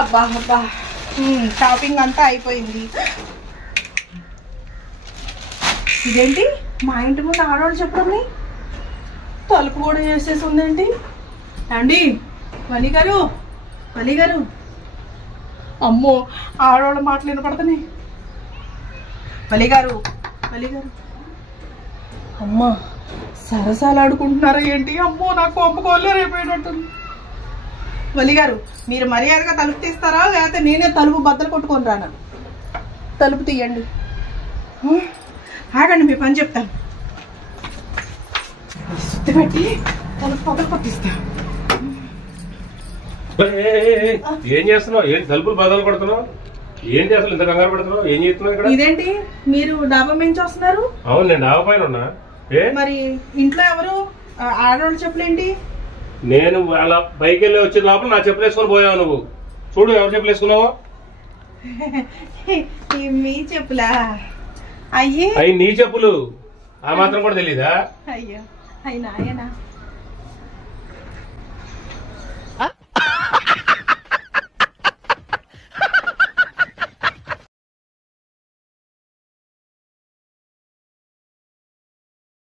అబ్బా అబ్బా షాపింగ్ అంతా అయిపోయింది. ఇదేంటి మా ఇంటి ముందు ఆడవాళ్ళు చెప్పడం తలుపు కూడా వేసేసి ఉందేంటి? అండి వలి గారు, వలి గారు, అమ్మో ఆడవాళ్ళ మాటలు వినపడుతున్నాయి. వలి గారు, వలి గారు, అమ్మా సరసాలు ఆడుకుంటున్నారా ఏంటి? అమ్మో నాకు పంపుకోలే రేపేటట్టుంది. వలి గారు మీరు మర్యాదగా తలుపు తీస్తారా లేకపోతే నేనే తలుపు బద్దలు కొట్టుకొని రానా? తలుపు తీయండి. ఆగండి మీ పని చెప్తాను. సుత్తి పెట్టి తలుపు బద్దలు కొట్టిస్తా. ఏం చేస్తున్నావు? ఏంటి తలుపులు బద్దలు కొడుతున్నావు? ఏంటి అసలు ఇంత కంగారు పడుతున్నావు? ఏం చేస్తున్నావు ఇక్కడ? ఇదేంటి మీరు డాబా నుంచి వస్తున్నారు? అవును నేను డాబా పైన ఉన్నా. మరి ఇంట్లో ఎవరు ఆడవాళ్ళు చెప్పులేంటి? నేను వాళ్ళ పైకి వెళ్ళి వచ్చే లోపల నా చెప్పులు వేసుకొని పోయావు. నువ్వు చూడు ఎవరు చెప్పులు వేసుకున్నావో. మీ చెప్పులా? అయ్యే అవి నీ చెప్పులు. ఆ మాత్రం కూడా తెలీదా? అయ్యో అయినా